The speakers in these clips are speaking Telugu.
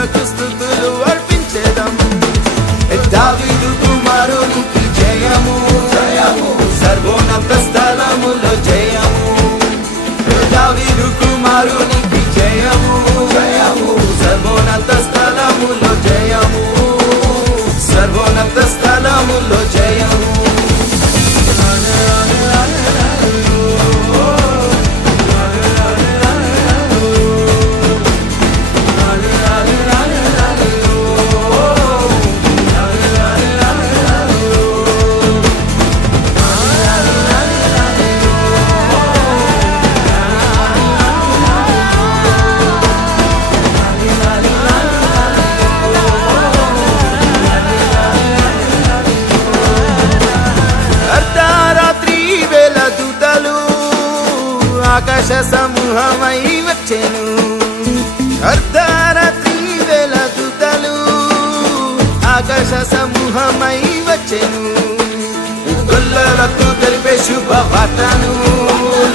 ఆయనకు స్తుతులు అర్పించేదం. దావీదు కుమారునికి జయము జయము, సర్వోన్నత స్థలములో జయము. దావీదు కుమారునికి జయము జయము, సర్వోన్నత స్థలములో జయము, సర్వోన్నత స్థలములో జయము. ఆకాశ సమూహమై వచ్చెను. అర్ధరాత్రి వేళ దూతలు ఆకాశ సమూహమై వచ్చెను. గొల్లలకు తెలిపే శుభవార్తను,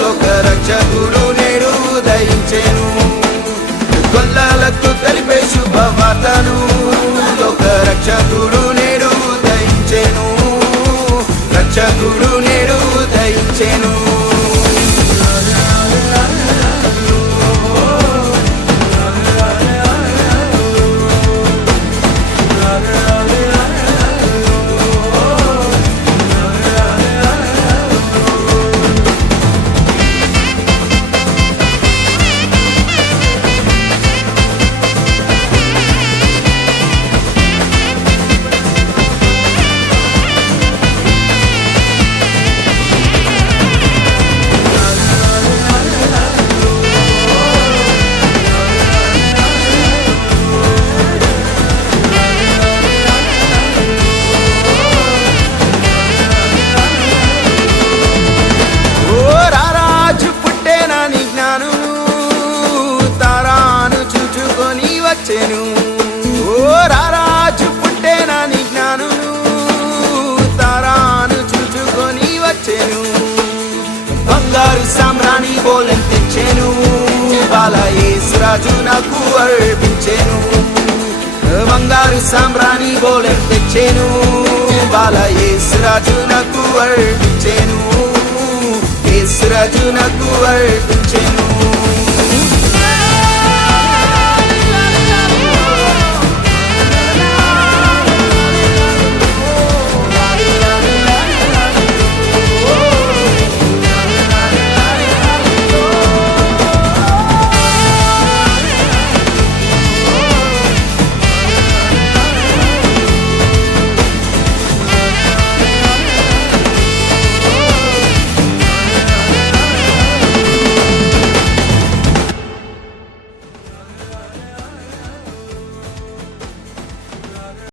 లోక రక్షకుడు నేడు ఉదయించెను. గొల్లలకు తెలిపే శుభవార్తను, లోక రక్షకుడు నేడు ఉదయించెను. రక్షకుడు నేడు ఉదయించెను. ఓ రారాజు పుట్టేనని జ్ఞానును తారాను చూచుకొని వచ్చెను. బంగారు సామ్రాణి బోలెం తెచ్చెను, బాల యేసు రాజు నాకు అర్పించెను. బంగారు సామ్రాణి బోలెం తెచ్చెను, బాల యేసు రాజు నాకు అర్పించెను. యేసు రాజు నాకు అర్పించెను.